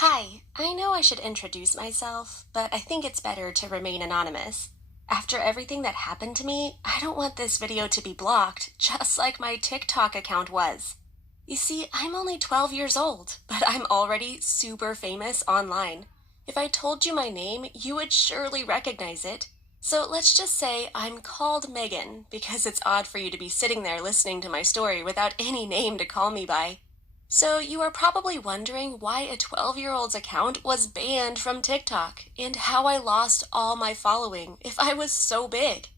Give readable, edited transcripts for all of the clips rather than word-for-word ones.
Hi, I know I should introduce myself, but I think it's better to remain anonymous. After everything that happened to me, I don't want this video to be blocked, just like my TikTok account was. You see, I'm only 12 years old, but I'm already super famous online. If I told you my name, you would surely recognize it. So let's just say I'm called Megan, because it's odd for you to be sitting there listening to my story without any name to call me by. So you are probably wondering why a 12-year-old's account was banned from TikTok and how I lost all my following if I was so big.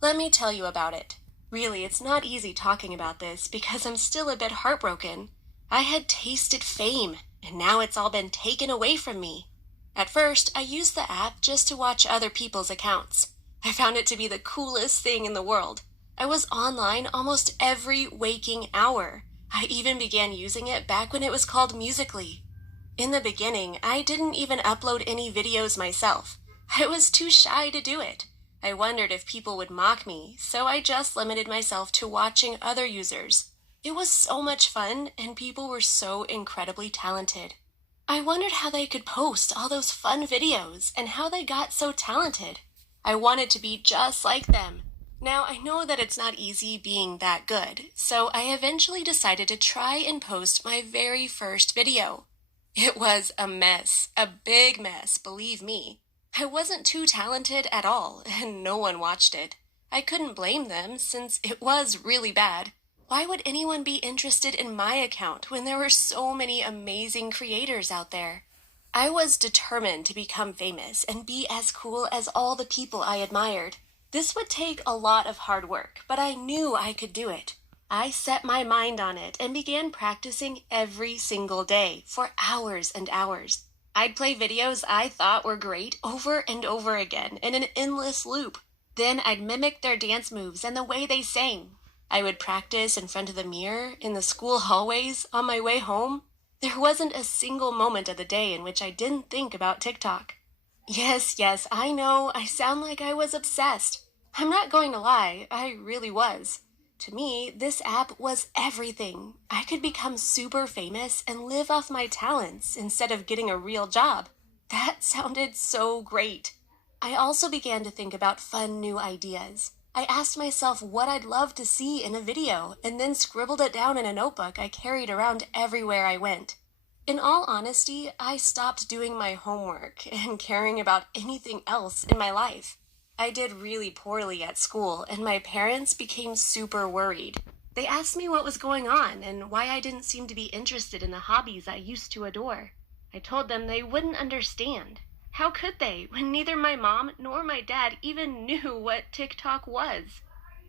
Let me tell you about it. Really, it's not easy talking about this because I'm still a bit heartbroken. I had tasted fame, and now it's all been taken away from me. At first, I used the app just to watch other people's accounts. I found it to be the coolest thing in the world. I was online almost every waking hour. I even began using it back when it was called Musical.ly. In the beginning, I didn't even upload any videos myself. I was too shy to do it. I wondered if people would mock me, so I just limited myself to watching other users. It was so much fun, and people were so incredibly talented. I wondered how they could post all those fun videos and how they got so talented. I wanted to be just like them. Now, I know that it's not easy being that good, so I eventually decided to try and post my very first video. It was a mess, a big mess, believe me. I wasn't too talented at all, and no one watched it. I couldn't blame them, since it was really bad. Why would anyone be interested in my account when there were so many amazing creators out there? I was determined to become famous and be as cool as all the people I admired. This would take a lot of hard work, but I knew I could do it. I set my mind on it and began practicing every single day for hours and hours. I'd play videos I thought were great over and over again in an endless loop. Then I'd mimic their dance moves and the way they sang. I would practice in front of the mirror, in the school hallways, on my way home. There wasn't a single moment of the day in which I didn't think about TikTok. Yes, I know, I sound like I was obsessed. I'm not going to lie, I really was. To me, this app was everything. I could become super famous and live off my talents instead of getting a real job. That sounded so great. I also began to think about fun new ideas. I asked myself what I'd love to see in a video and then scribbled it down in a notebook I carried around everywhere I went. In all honesty, I stopped doing my homework and caring about anything else in my life. I did really poorly at school, and my parents became super worried. They asked me what was going on and why I didn't seem to be interested in the hobbies I used to adore. I told them they wouldn't understand. How could they, when neither my mom nor my dad even knew what TikTok was?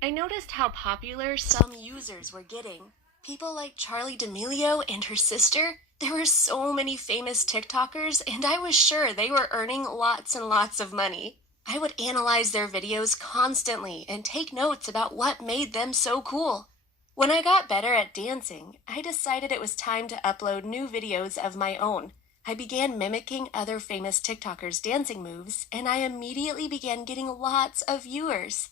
I noticed how popular some users were getting. People like Charlie D'Amelio and her sister. There were so many famous TikTokers, and I was sure they were earning lots and lots of money. I would analyze their videos constantly and take notes about what made them so cool. When I got better at dancing, I decided it was time to upload new videos of my own. I began mimicking other famous TikTokers' dancing moves, and I immediately began getting lots of viewers.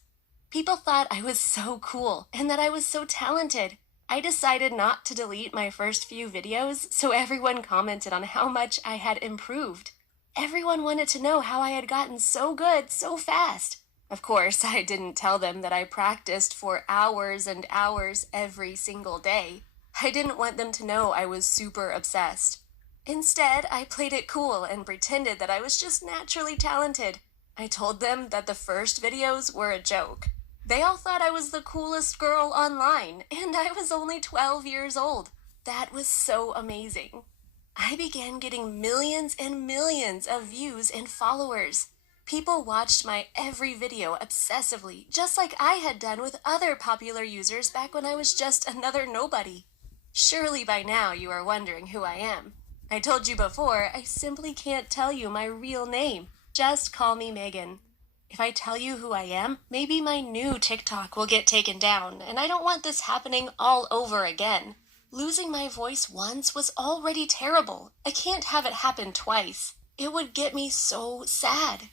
People thought I was so cool and that I was so talented. I decided not to delete my first few videos, so everyone commented on how much I had improved. Everyone wanted to know how I had gotten so good so fast. Of course, I didn't tell them that I practiced for hours and hours every single day. I didn't want them to know I was super obsessed. Instead, I played it cool and pretended that I was just naturally talented. I told them that the first videos were a joke. They all thought I was the coolest girl online, and I was only 12 years old. That was so amazing. I began getting millions and millions of views and followers. People watched my every video obsessively, just like I had done with other popular users back when I was just another nobody. Surely by now you are wondering who I am. I told you before, I simply can't tell you my real name. Just call me Megan. If I tell you who I am, maybe my new TikTok will get taken down, and I don't want this happening all over again. Losing my voice once was already terrible. I can't have it happen twice. It would get me so sad.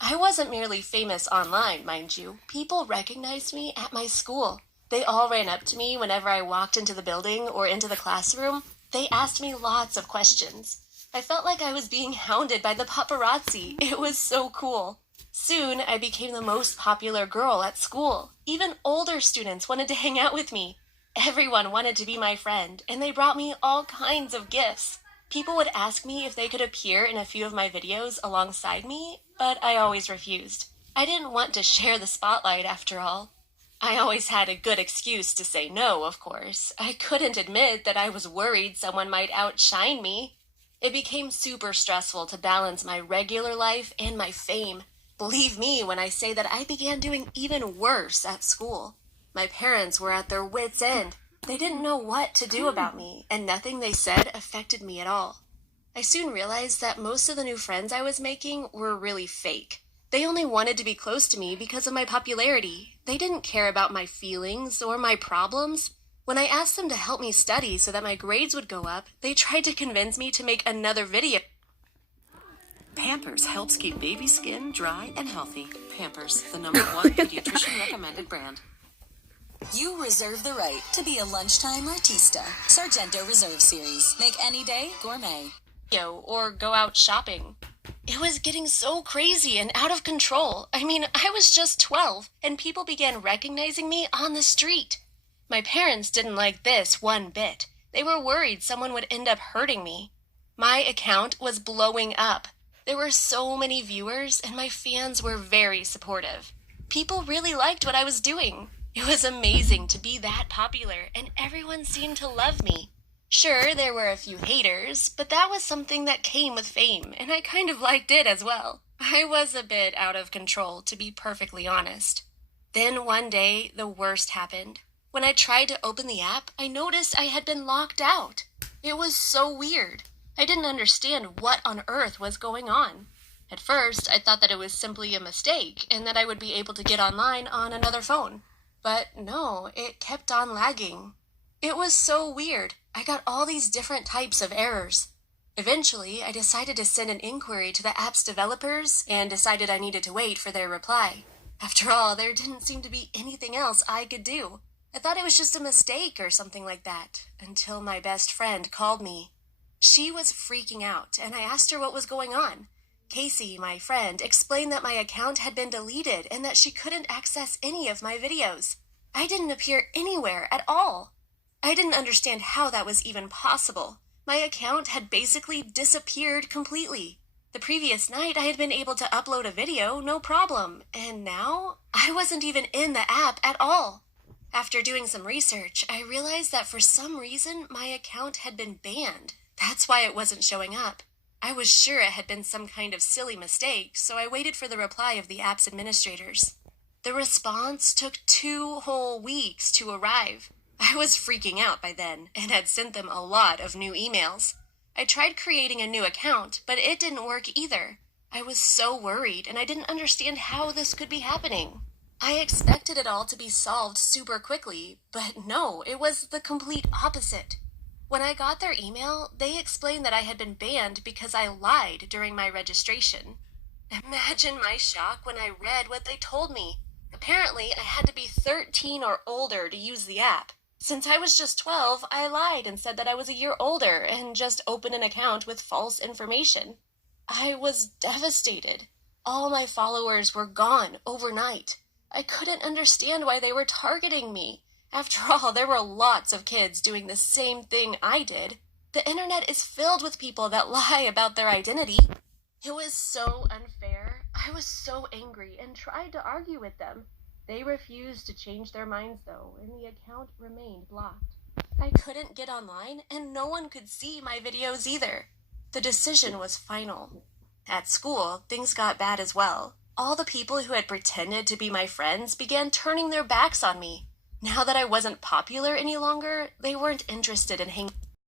I wasn't merely famous online, mind you. People recognized me at my school. They all ran up to me whenever I walked into the building or into the classroom. They asked me lots of questions. I felt like I was being hounded by the paparazzi. It was so cool. Soon, I became the most popular girl at school. Even older students wanted to hang out with me. Everyone wanted to be my friend, and they brought me all kinds of gifts. People would ask me if they could appear in a few of my videos alongside me, but I always refused. I didn't want to share the spotlight after all. I always had a good excuse to say no, of course. I couldn't admit that I was worried someone might outshine me. It became super stressful to balance my regular life and my fame. Believe me when I say that I began doing even worse at school. My parents were at their wits' end. They didn't know what to do about me, and nothing they said affected me at all. I soon realized that most of the new friends I was making were really fake. They only wanted to be close to me because of my popularity. They didn't care about my feelings or my problems. When I asked them to help me study so that my grades would go up, they tried to convince me to make another video. Pampers helps keep baby skin dry and healthy. Pampers, the #1 pediatrician recommended brand. You reserve the right to be a lunchtime artista. Sargento Reserve Series. Make any day gourmet. Or go out shopping. It was getting so crazy and out of control. I mean, I was just 12, and people began recognizing me on the street. My parents didn't like this one bit. They were worried someone would end up hurting me. My account was blowing up. There were so many viewers, and my fans were very supportive. People really liked what I was doing. It was amazing to be that popular, and everyone seemed to love me. Sure, there were a few haters, but that was something that came with fame, and I kind of liked it as well. I was a bit out of control, to be perfectly honest. Then one day, the worst happened. When I tried to open the app, I noticed I had been locked out. It was so weird. I didn't understand what on earth was going on. At first, I thought that it was simply a mistake, and that I would be able to get online on another phone. But no, it kept on lagging. It was so weird. I got all these different types of errors. Eventually, I decided to send an inquiry to the app's developers and decided I needed to wait for their reply. After all, there didn't seem to be anything else I could do. I thought it was just a mistake or something like that, until my best friend called me. She was freaking out, and I asked her what was going on. Casey, my friend, explained that my account had been deleted and that she couldn't access any of my videos. I didn't appear anywhere at all. I didn't understand how that was even possible. My account had basically disappeared completely. The previous night, I had been able to upload a video, no problem, and now I wasn't even in the app at all. After doing some research, I realized that for some reason, my account had been banned. That's why it wasn't showing up. I was sure it had been some kind of silly mistake, so I waited for the reply of the app's administrators. The response took 2 whole weeks to arrive. I was freaking out by then, and had sent them a lot of new emails. I tried creating a new account, but it didn't work either. I was so worried, and I didn't understand how this could be happening. I expected it all to be solved super quickly, but no, it was the complete opposite. When I got their email, they explained that I had been banned because I lied during my registration. Imagine my shock when I read what they told me. Apparently, I had to be 13 or older to use the app. Since I was just 12, I lied and said that I was a year older and just opened an account with false information. I was devastated. All my followers were gone overnight. I couldn't understand why they were targeting me. After all, there were lots of kids doing the same thing I did. The internet is filled with people that lie about their identity. It was so unfair. I was so angry and tried to argue with them. They refused to change their minds, though, and the account remained blocked. I couldn't get online, and no one could see my videos either. The decision was final. At school, things got bad as well. All the people who had pretended to be my friends began turning their backs on me. Now that I wasn't popular any longer, they weren't interested in hanging.